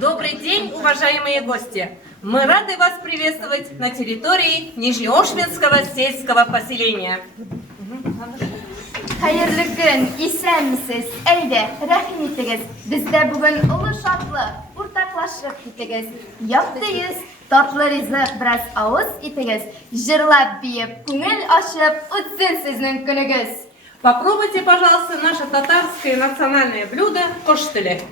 Добрый день, уважаемые гости! Мы рады вас приветствовать на территории Нижнеошминского сельского поселения. Hayırlı gün, isenmisiz, eyde, rahim etiniz. Bizde bugün ulu şartlı, ortaklaşıp etiniz. Yaptıyız, tatlı rizq biraz ağız etiniz. Jırlap biyip, көңіл ашып, ötsün sizin gününüz. Попробуйте, пожалуйста, наше татарское национальное блюдо коштели.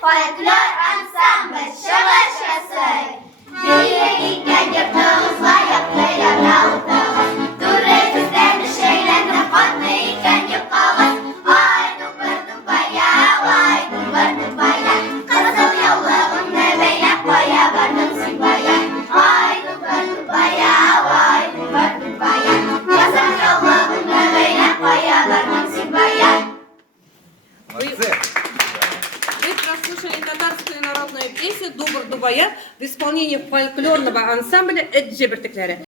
Folklor ansambl шығыш жасай. Биігінен ертіңіз лайықтыларына ұтыңыз. Туры бізден шейлендіп қатты екен деп қалғыз. Ай, дұпыр-дұпая, ай, дұпыр-дұпая. Қызыл яулығымды бейлеп қоя бардым сипая. Ай, дұпыр-дұпая, ай, дұпыр-дұпая. Қызыл яулығымды бейлеп қоя бардым сипая. Вы прослушали татарскую народную песню «Дубр-дубая» в исполнении фольклорного ансамбля «Эджебертекляря».